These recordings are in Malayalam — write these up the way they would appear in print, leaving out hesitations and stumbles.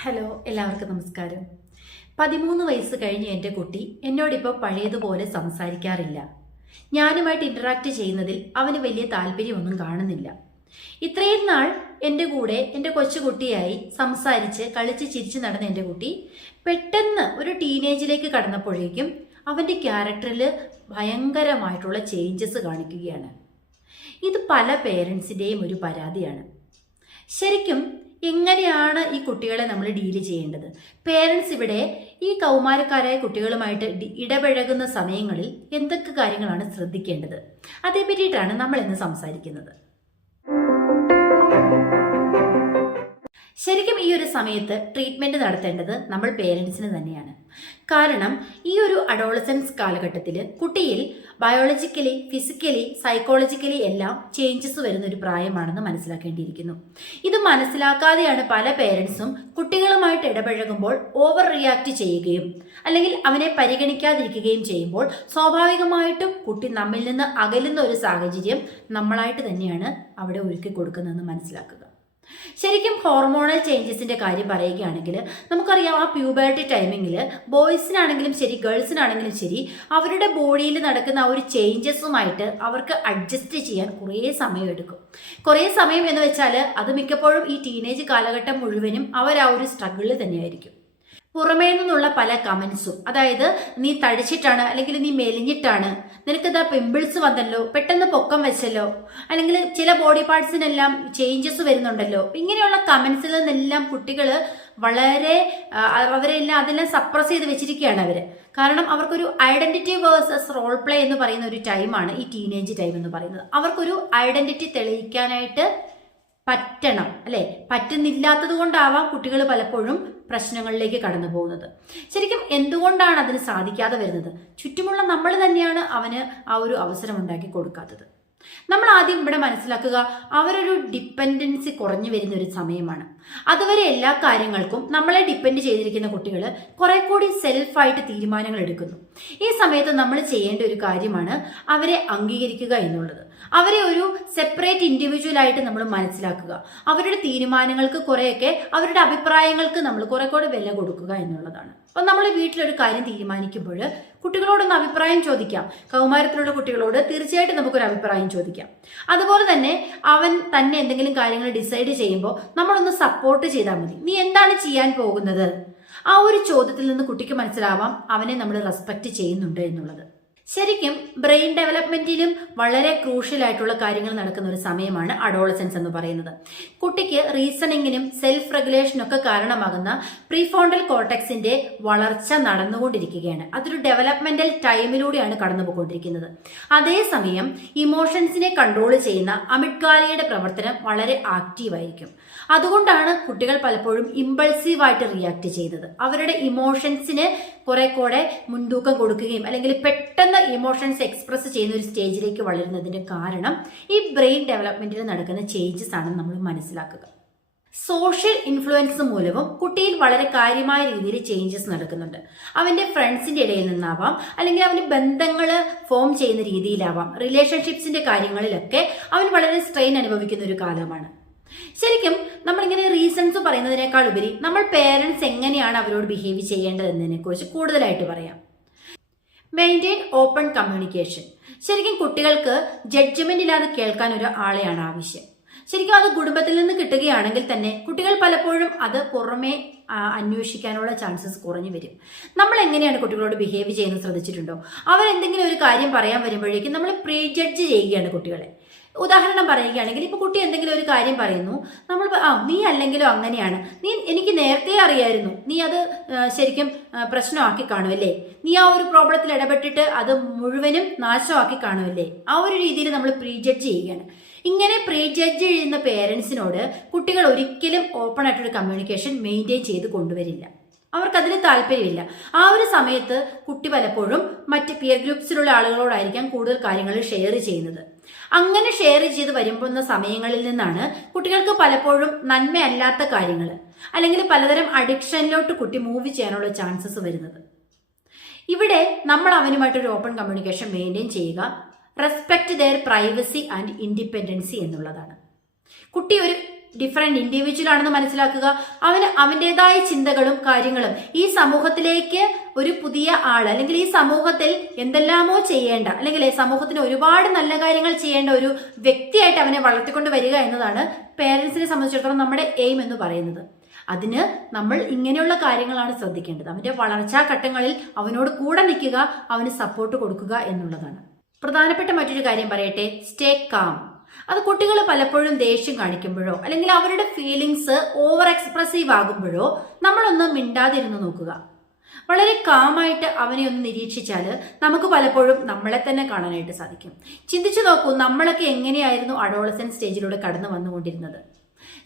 ഹലോ, എല്ലാവർക്കും നമസ്കാരം. 13 വയസ്സ് കഴിഞ്ഞ എൻ്റെ കുട്ടി എന്നോടിപ്പോൾ പഴയതുപോലെ സംസാരിക്കാറില്ല. ഞാനുമായിട്ട് ഇൻറ്ററാക്ട് ചെയ്യുന്നതിൽ അവന് വലിയ താല്പര്യമൊന്നും കാണുന്നില്ല. ഇത്രയും നാൾ എൻ്റെ കൂടെ എൻ്റെ കൊച്ചുകുട്ടിയായി സംസാരിച്ച് കളിച്ച് ചിരിച്ച് നടന്ന എൻ്റെ കുട്ടി പെട്ടെന്ന് ഒരു ടീനേജിലേക്ക് കടന്നപ്പോഴേക്കും അവൻ്റെ ക്യാരക്ടറിൽ ഭയങ്കരമായിട്ടുള്ള ചേഞ്ചസ് കാണിക്കുകയാണ്. ഇത് പല പേരൻസിൻ്റെയും ഒരു പരാതിയാണ്. ശരിക്കും എങ്ങനെയാണ് ഈ കുട്ടികളെ നമ്മൾ ഡീല് ചെയ്യേണ്ടത്? പേരൻസ് ഇവിടെ ഈ കൗമാരക്കാരായ കുട്ടികളുമായിട്ട് ഇടപഴകുന്ന സമയങ്ങളിൽ എന്തൊക്കെ കാര്യങ്ങളാണ് ശ്രദ്ധിക്കേണ്ടത്? അതേ പറ്റിയിട്ടാണ് നമ്മൾ ഇന്ന് സംസാരിക്കുന്നത്. ശരിക്കും ഈ ഒരു സമയത്ത് ട്രീറ്റ്മെൻറ്റ് നടത്തേണ്ടത് നമ്മൾ പേരൻസിന് തന്നെയാണ്. കാരണം ഈ ഒരു അഡോളസൻസ് കാലഘട്ടത്തിൽ കുട്ടിയിൽ ബയോളജിക്കലി, ഫിസിക്കലി, സൈക്കോളജിക്കലി എല്ലാം ചേഞ്ചസ് വരുന്ന ഒരു പ്രായമാണെന്ന് മനസ്സിലാക്കേണ്ടിയിരിക്കുന്നു. ഇത് മനസ്സിലാക്കാതെയാണ് പല പേരൻസും കുട്ടികളുമായിട്ട് ഇടപഴകുമ്പോൾ ഓവർ റിയാക്ട് ചെയ്യുകയും അല്ലെങ്കിൽ അവനെ പരിഗണിക്കാതിരിക്കുകയും ചെയ്യുമ്പോൾ സ്വാഭാവികമായിട്ടും കുട്ടി നമ്മിൽ നിന്ന് അകലുന്ന ഒരു സാഹചര്യം നമ്മളായിട്ട് തന്നെയാണ് അവിടെ ഒരുക്കി കൊടുക്കുന്നതെന്ന് മനസ്സിലാക്കുക. ശരിക്കും ഹോർമോണൽ ചേഞ്ചസിന്റെ കാര്യം പറയുകയാണെങ്കിൽ നമുക്കറിയാം, ആ പ്യൂബർട്ടി ടൈമിങ്ങിൽ ബോയ്സിനാണെങ്കിലും ശരി ഗേൾസിനാണെങ്കിലും ശരി അവരുടെ ബോഡിയിൽ നടക്കുന്ന ആ ഒരു ചേഞ്ചസുമായിട്ട് അവർക്ക് അഡ്ജസ്റ്റ് ചെയ്യാൻ കുറേ സമയം എടുക്കും. കുറേ സമയം എന്ന് വെച്ചാൽ അത് മിക്കപ്പോഴും ഈ ടീനേജ് കാലഘട്ടം മുഴുവനും അവർ ആ ഒരു സ്ട്രഗിളിൽ തന്നെയായിരിക്കും. പുറമേ നിന്നുള്ള പല കമൻസും, അതായത് നീ തടിച്ചിട്ടാണ്, അല്ലെങ്കിൽ നീ മെലിഞ്ഞിട്ടാണ്, നിനക്കിതാ പിമ്പിൾസ് വന്നല്ലോ, പെട്ടെന്ന് പൊക്കം വെച്ചല്ലോ, അല്ലെങ്കിൽ ചില ബോഡി പാർട്സിനെല്ലാം ചേഞ്ചസ് വരുന്നുണ്ടല്ലോ, ഇങ്ങനെയുള്ള കമൻസിൽ നിന്നെല്ലാം കുട്ടികൾ വളരെ അവരെല്ലാം അതെല്ലാം സപ്രസ് ചെയ്ത് വെച്ചിരിക്കുകയാണ് അവർ. കാരണം അവർക്കൊരു ഐഡന്റിറ്റി വേഴ്സസ് റോൾ പ്ലേ എന്ന് പറയുന്ന ഒരു ടൈമാണ് ഈ ടീനേജ് ടൈം എന്ന് പറയുന്നത്. അവർക്കൊരു ഐഡന്റിറ്റി തെളിയിക്കാനായിട്ട് പറ്റണം, അല്ലെ? പറ്റുന്നില്ലാത്തത് കൊണ്ടാവാം കുട്ടികൾ പലപ്പോഴും പ്രശ്നങ്ങളിലേക്ക് കടന്നു പോകുന്നത്. ശരിക്കും എന്തുകൊണ്ടാണ് അതിന് സാധിക്കാതെ വരുന്നത്? ചുറ്റുമുള്ള നമ്മൾ തന്നെയാണ് അവന് ആ ഒരു അവസരം ഉണ്ടാക്കി കൊടുക്കാത്തത്. നമ്മൾ ആദ്യം ഇവിടെ മനസ്സിലാക്കുക, അവരൊരു ഡിപ്പെൻഡൻസി കുറഞ്ഞു വരുന്ന ഒരു സമയമാണ്. അതുവരെ എല്ലാ കാര്യങ്ങൾക്കും നമ്മളെ ഡിപ്പെൻഡ് ചെയ്തിരിക്കുന്ന കുട്ടികൾ കുറെ കൂടി സെൽഫായിട്ട് തീരുമാനങ്ങൾ എടുക്കുന്നു. ഈ സമയത്ത് നമ്മൾ ചെയ്യേണ്ട ഒരു കാര്യമാണ് അവരെ അംഗീകരിക്കുക എന്നുള്ളത്. അവരെ ഒരു സെപ്പറേറ്റ് ഇൻഡിവിജ്വൽ ആയിട്ട് നമ്മൾ മനസ്സിലാക്കുക. അവരുടെ തീരുമാനങ്ങൾക്ക് കുറേയൊക്കെ, അവരുടെ അഭിപ്രായങ്ങൾക്ക് നമ്മൾ കുറെ കൂടെ വില കൊടുക്കുക എന്നുള്ളതാണ്. അപ്പം നമ്മൾ വീട്ടിലൊരു കാര്യം തീരുമാനിക്കുമ്പോൾ കുട്ടികളോടൊന്ന് അഭിപ്രായം ചോദിക്കാം. കൗമാരത്തിലുള്ള കുട്ടികളോട് തീർച്ചയായിട്ടും നമുക്കൊരു അഭിപ്രായം ചോദിക്കാം. അതുപോലെ തന്നെ അവൻ തന്നെ എന്തെങ്കിലും കാര്യങ്ങൾ ഡിസൈഡ് ചെയ്യുമ്പോൾ നമ്മളൊന്ന് സപ്പോർട്ട് ചെയ്താൽ മതി. നീ എന്താണ് ചെയ്യാൻ പോകുന്നത്? ആ ഒരു ചോദ്യത്തിൽ നിന്ന് കുട്ടിക്ക് മനസ്സിലാവാം അവനെ നമ്മൾ റെസ്പെക്റ്റ് ചെയ്യുന്നുണ്ട് എന്നുള്ളത്. ശരിക്കും ബ്രെയിൻ ഡെവലപ്മെന്റിലും വളരെ ക്രൂഷ്യൽ ആയിട്ടുള്ള കാര്യങ്ങൾ നടക്കുന്ന ഒരു സമയമാണ് അഡോളസൻസ് എന്ന് പറയുന്നത്. കുട്ടിക്ക് റീസണിങ്ങിനും സെൽഫ് റെഗുലേഷനും ഒക്കെ കാരണമാകുന്ന പ്രീഫോണ്ടൽ കോർട്ടെക്സിന്റെ വളർച്ച നടന്നുകൊണ്ടിരിക്കുകയാണ്. അതൊരു ഡെവലപ്മെന്റൽ ടൈമിലൂടെയാണ് കടന്നുപോയിക്കൊണ്ടിരിക്കുന്നത്. അതേസമയം ഇമോഷൻസിനെ കൺട്രോൾ ചെയ്യുന്ന അമിഗ്ഡാലയുടെ പ്രവർത്തനം വളരെ ആക്റ്റീവായിരിക്കും. അതുകൊണ്ടാണ് കുട്ടികൾ പലപ്പോഴും ഇമ്പൾസീവായിട്ട് റിയാക്ട് ചെയ്തത്. അവരുടെ ഇമോഷൻസിന് കുറെ കൂടെ മുൻതൂക്കം കൊടുക്കുകയും അല്ലെങ്കിൽ പെട്ടെന്ന് ഇമോഷൻസ് എക്സ്പ്രസ് ചെയ്യുന്ന ഒരു സ്റ്റേജിലേക്ക് വളരുന്നതിന്റെ കാരണം ഈ ബ്രെയിൻ ഡെവലപ്മെന്റിൽ നടക്കുന്ന ചേഞ്ചസ് ആണെന്ന് നമ്മൾ മനസ്സിലാക്കുക. സോഷ്യൽ ഇൻഫ്ലുവൻസ് മൂലവും കുട്ടിയിൽ വളരെ കാര്യമായ രീതിയിൽ ചേഞ്ചസ് നടക്കുന്നുണ്ട്. അവന്റെ ഫ്രണ്ട്സിന്റെ ഇടയിൽ നിന്നാവാം, അല്ലെങ്കിൽ അവന് ബന്ധങ്ങൾ ഫോം ചെയ്യുന്ന രീതിയിലാവാം, റിലേഷൻഷിപ്സിന്റെ കാര്യങ്ങളിലൊക്കെ അവൻ വളരെ സ്ട്രെയിൻ അനുഭവിക്കുന്ന ഒരു കാലമാണ്. ശരിക്കും നമ്മളിങ്ങനെ റീസൺസ് പറയുന്നതിനേക്കാൾ ഉപരി നമ്മൾ പേരൻസ് എങ്ങനെയാണ് അവരോട് ബിഹേവ് ചെയ്യേണ്ടതെന്നതിനെ കുറിച്ച് കൂടുതലായിട്ട് പറയാം. Maintain open communication. ശരിക്കും കുട്ടികൾക്ക് ജഡ്ജ്മെന്റ് ഇല്ലാതെ കേൾക്കാൻ ഒരു ആളെയാണ് ആവശ്യം. ശരിക്കും അത് കുടുംബത്തിൽ നിന്ന് കിട്ടുകയാണെങ്കിൽ തന്നെ കുട്ടികൾ പലപ്പോഴും അത് പുറമെ അന്വേഷിക്കാനുള്ള ചാൻസസ് കുറഞ്ഞു വരും. നമ്മൾ എങ്ങനെയാണ് കുട്ടികളോട് ബിഹേവ് ചെയ്യുന്നത് ശ്രദ്ധിച്ചിട്ടുണ്ടോ? അവരെന്തെങ്കിലും ഒരു കാര്യം പറയാൻ വരുമ്പോഴേക്കും നമ്മൾ പ്രീ ജഡ്ജ് ചെയ്യുകയാണ് കുട്ടികളെ. ഉദാഹരണം പറയുകയാണെങ്കിൽ, ഇപ്പൊ കുട്ടി എന്തെങ്കിലും ഒരു കാര്യം പറയുന്നു, നമ്മൾ നീ അല്ലെങ്കിലോ അങ്ങനെയാണ്, എനിക്ക് നേരത്തെ അറിയായിരുന്നു, നീ അത് ശരിക്കും പ്രശ്നമാക്കി കാണുമല്ലേ, നീ ആ ഒരു പ്രോബ്ലത്തിൽ ഇടപെട്ടിട്ട് അത് മുഴുവനും നാശമാക്കി കാണുമല്ലേ, ആ ഒരു രീതിയിൽ നമ്മൾ പ്രീ ജഡ്ജ് ചെയ്യുകയാണ്. ഇങ്ങനെ പ്രീ ജഡ്ജ് ചെയ്യുന്ന പേരൻസിനോട് കുട്ടികൾ ഒരിക്കലും ഓപ്പൺ ആയിട്ടൊരു കമ്മ്യൂണിക്കേഷൻ മെയിൻറ്റെയിൻ ചെയ്ത് കൊണ്ടുവരില്ല. അവർക്കതിന് താല്പര്യമില്ല. ആ ഒരു സമയത്ത് കുട്ടി പലപ്പോഴും മറ്റ് പിയർ ഗ്രൂപ്പ്സിലുള്ള ആളുകളോടായിരിക്കാം കൂടുതൽ കാര്യങ്ങൾ ഷെയർ ചെയ്യുന്നത്. അങ്ങനെ ഷെയർ ചെയ്ത് വരുന്ന സമയങ്ങളിൽ നിന്നാണ് കുട്ടികൾക്ക് പലപ്പോഴും നന്മയല്ലാത്ത കാര്യങ്ങൾ അല്ലെങ്കിൽ പലതരം അഡിക്ഷനിലോട്ട് കുട്ടി മൂവ് ചെയ്യാനുള്ള ചാൻസസ് വരുന്നത്. ഇവിടെ നമ്മൾ അവനുമായിട്ടൊരു ഓപ്പൺ കമ്മ്യൂണിക്കേഷൻ മെയിൻറ്റെയിൻ ചെയ്യുക, respect their privacy and independency എന്നുള്ളതാണ്. കുട്ടി ഒരു ഡിഫറെന്റ് ഇൻഡിവിജ്വൽ ആണെന്ന് മനസ്സിലാക്കുക. അവന് അവൻ്റെതായ ചിന്തകളും കാര്യങ്ങളും ഈ സമൂഹത്തിലേക്ക് ഒരു പുതിയ ആൾ അല്ലെങ്കിൽ ഈ സമൂഹത്തിൽ എന്തെല്ലാമോ ചെയ്യേണ്ട അല്ലെങ്കിൽ സമൂഹത്തിന് ഒരുപാട് നല്ല കാര്യങ്ങൾ ചെയ്യേണ്ട ഒരു വ്യക്തിയായിട്ട് അവനെ വളർത്തിക്കൊണ്ട് വരിക എന്നതാണ് പേരൻസിനെ സംബന്ധിച്ചിടത്തോളം നമ്മുടെ എയിം എന്ന് പറയുന്നത്. അതിന് നമ്മൾ ഇങ്ങനെയുള്ള കാര്യങ്ങളാണ് ശ്രദ്ധിക്കേണ്ടത്. അവന്റെ വളർച്ചാ ഘട്ടങ്ങളിൽ അവനോട് കൂടെ നിൽക്കുക, അവന് സപ്പോർട്ട് കൊടുക്കുക എന്നുള്ളതാണ്. പ്രധാനപ്പെട്ട മറ്റൊരു കാര്യം പറയട്ടെ, സ്റ്റേ കാം. അത് കുട്ടികൾ പലപ്പോഴും ദേഷ്യം കാണിക്കുമ്പോഴോ അല്ലെങ്കിൽ അവരുടെ ഫീലിങ്സ് ഓവർ എക്സ്പ്രസീവ് ആകുമ്പോഴോ നമ്മളൊന്ന് മിണ്ടാതിരുന്ന് നോക്കുക. വളരെ കാമായിട്ട് അവനെ ഒന്ന് നിരീക്ഷിച്ചാൽ നമുക്ക് പലപ്പോഴും നമ്മളെ തന്നെ കാണാനായിട്ട് സാധിക്കും. ചിന്തിച്ചു നോക്കൂ, നമ്മളൊക്കെ എങ്ങനെയായിരുന്നു അഡോളസെന്റ് സ്റ്റേജിലൂടെ കടന്നു വന്നുകൊണ്ടിരുന്നത്.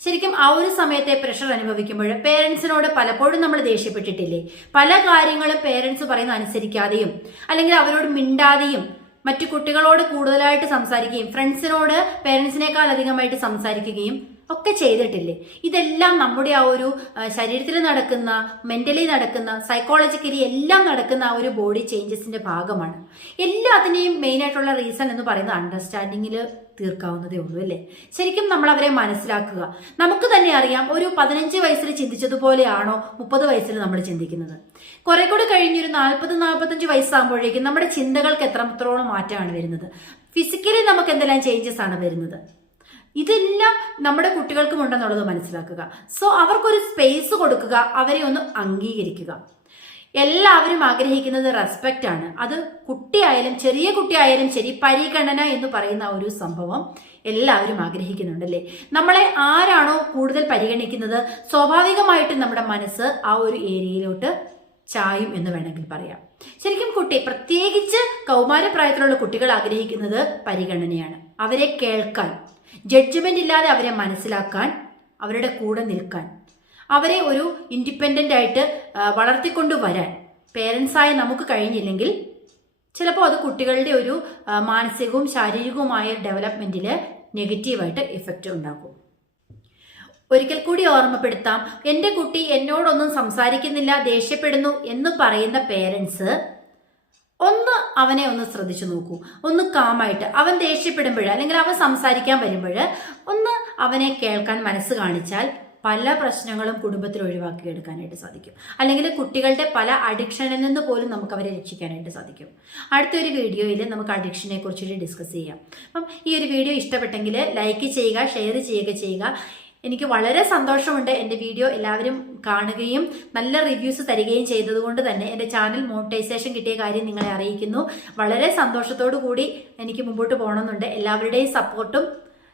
ശരിക്കും ആ ഒരു സമയത്തെ പ്രഷർ അനുഭവിക്കുമ്പോൾ പേരൻസിനോട് പലപ്പോഴും നമ്മൾ ദേഷ്യപ്പെട്ടിട്ടില്ലേ? പല കാര്യങ്ങളും പേരൻസ് പറയുന്ന അനുസരിക്കാതെയും അല്ലെങ്കിൽ അവരോട് മിണ്ടാതെയും മറ്റു കുട്ടികളോട് കൂടുതലായിട്ട് സംസാരിക്കുകയും ഫ്രണ്ട്സിനോട് പേരൻസിനേക്കാൾ അധികമായിട്ട് സംസാരിക്കുകയും ഒക്കെ ചെയ്തിട്ടില്ലേ? ഇതെല്ലാം നമ്മുടെ ആ ഒരു ശരീരത്തിൽ നടക്കുന്ന, മെന്റലി നടക്കുന്ന, സൈക്കോളജിക്കലി എല്ലാം നടക്കുന്ന ആ ഒരു ബോഡി ചേഞ്ചസിന്റെ ഭാഗമാണ്. എല്ലാത്തിനെയും മെയിൻ ആയിട്ടുള്ള റീസൺ എന്ന് പറയുന്നത് അണ്ടർസ്റ്റാൻഡിങ്ങിൽ തീർക്കാവുന്നതേ ഉള്ളൂ അല്ലേ? ശരിക്കും നമ്മൾ അവരെ മനസ്സിലാക്കുക. നമുക്ക് തന്നെ അറിയാം, ഒരു 15 വയസ്സിൽ ചിന്തിച്ചതുപോലെയാണോ 30 വയസ്സിൽ നമ്മൾ ചിന്തിക്കുന്നത്? കുറെ കൂടെ കഴിഞ്ഞൊരു 40-45 വയസ്സാകുമ്പോഴേക്കും നമ്മുടെ ചിന്തകൾക്ക് എത്രത്തോളം മാറ്റമാണ് വരുന്നത്. ഫിസിക്കലി നമുക്ക് എന്തെല്ലാം ചേഞ്ചസ് ആണ് വരുന്നത്. ഇതെല്ലാം നമ്മുടെ കുട്ടികൾക്കും ഉണ്ടെന്നുള്ളത് മനസ്സിലാക്കുക. സോ അവർക്കൊരു സ്പേസ് കൊടുക്കുക, അവരെ ഒന്ന് അംഗീകരിക്കുക. എല്ലാവരും ആഗ്രഹിക്കുന്നത് റെസ്പെക്റ്റ് ആണ്. അത് കുട്ടിയായാലും ചെറിയ കുട്ടിയായാലും ശരി, പരിഗണന എന്ന് പറയുന്ന ഒരു സംഭവം എല്ലാവരും ആഗ്രഹിക്കുന്നുണ്ടല്ലേ? നമ്മളെ ആരാണോ കൂടുതൽ പരിഗണിക്കുന്നത് സ്വാഭാവികമായിട്ടും നമ്മുടെ മനസ്സ് ആ ഒരു ഏരിയയിലോട്ട് ചായും എന്ന് വേണമെങ്കിൽ പറയാം. ശരിക്കും കുട്ടി, പ്രത്യേകിച്ച് കൗമാരപ്രായത്തിലുള്ള കുട്ടികൾ ആഗ്രഹിക്കുന്നത് പരിഗണനയാണ്. അവരെ കേൾക്കാൻ, ജഡ്ജ്മെന്റ് ഇല്ലാതെ അവരെ മനസ്സിലാക്കാൻ, അവരുടെ കൂടെ നിൽക്കാൻ, അവരെ ഒരു ഇൻഡിപെൻഡന്റ് ആയിട്ട് വളർത്തിക്കൊണ്ടുവരാൻ പേരൻസായ നമുക്ക് കഴിഞ്ഞില്ലെങ്കിൽ ചിലപ്പോൾ അത് കുട്ടികളുടെ ഒരു മാനസികവും ശാരീരികവുമായ ഡെവലപ്മെന്റിൽ നെഗറ്റീവായിട്ട് ഇഫക്റ്റ് ഉണ്ടാക്കും. ഒരിക്കൽ കൂടി ഓർമ്മപ്പെടുത്താം, എൻ്റെ കുട്ടി എന്നോടൊന്നും സംസാരിക്കുന്നില്ല, ദേഷ്യപ്പെടുന്നു എന്ന് പറയുന്ന പേരൻസ് ഒന്ന് അവനെ ഒന്ന് ശ്രദ്ധിച്ചു നോക്കൂ. ഒന്ന് കാമായിട്ട് അവൻ ദേഷ്യപ്പെടുമ്പോൾ അല്ലെങ്കിൽ അവൻ സംസാരിക്കാൻ വരുമ്പോൾ ഒന്ന് അവനെ കേൾക്കാൻ മനസ്സ് കാണിച്ചാൽ പല പ്രശ്നങ്ങളും കുടുംബത്തിൽ ഒഴിവാക്കിയെടുക്കാനായിട്ട് സാധിക്കും. അല്ലെങ്കിൽ കുട്ടികളുടെ പല അഡിക്ഷനിൽ നിന്ന് പോലും നമുക്ക് അവരെ രക്ഷിക്കാനായിട്ട് സാധിക്കും. അടുത്തൊരു വീഡിയോയിൽ നമുക്ക് അഡിക്ഷനെ കുറിച്ചിട്ട് ഡിസ്കസ് ചെയ്യാം. അപ്പം ഈ ഒരു വീഡിയോ ഇഷ്ടപ്പെട്ടെങ്കിൽ ലൈക്ക് ചെയ്യുക, ഷെയർ ചെയ്യുക. എനിക്ക് വളരെ സന്തോഷമുണ്ട് എൻ്റെ വീഡിയോ എല്ലാവരും കാണുകയും നല്ല റിവ്യൂസ് തരികയും ചെയ്തതുകൊണ്ട് തന്നെ എൻ്റെ ചാനൽ മോണിറ്റൈസേഷൻ കിട്ടിയ കാര്യം നിങ്ങളെ അറിയിക്കുന്നു. വളരെ സന്തോഷത്തോടു കൂടി എനിക്ക് മുമ്പോട്ട് പോകണമെന്നുണ്ട്. എല്ലാവരുടെയും സപ്പോർട്ടും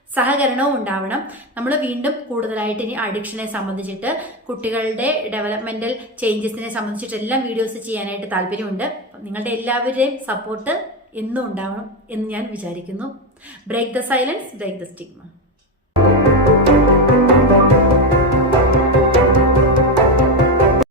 സഹകരണവും ഉണ്ടാവണം. നമ്മൾ വീണ്ടും കൂടുതലായിട്ട് ഇനി അഡിക്ഷനെ സംബന്ധിച്ചിട്ട്, കുട്ടികളുടെ ഡെവലപ്മെന്റൽ ചേഞ്ചസിനെ സംബന്ധിച്ചിട്ട് എല്ലാം വീഡിയോസ് ചെയ്യാനായിട്ട് താല്പര്യമുണ്ട്. നിങ്ങളുടെ എല്ലാവരുടെയും സപ്പോർട്ട് എന്നും ഉണ്ടാവണം എന്ന് ഞാൻ വിചാരിക്കുന്നു. Break the silence, break the stigma.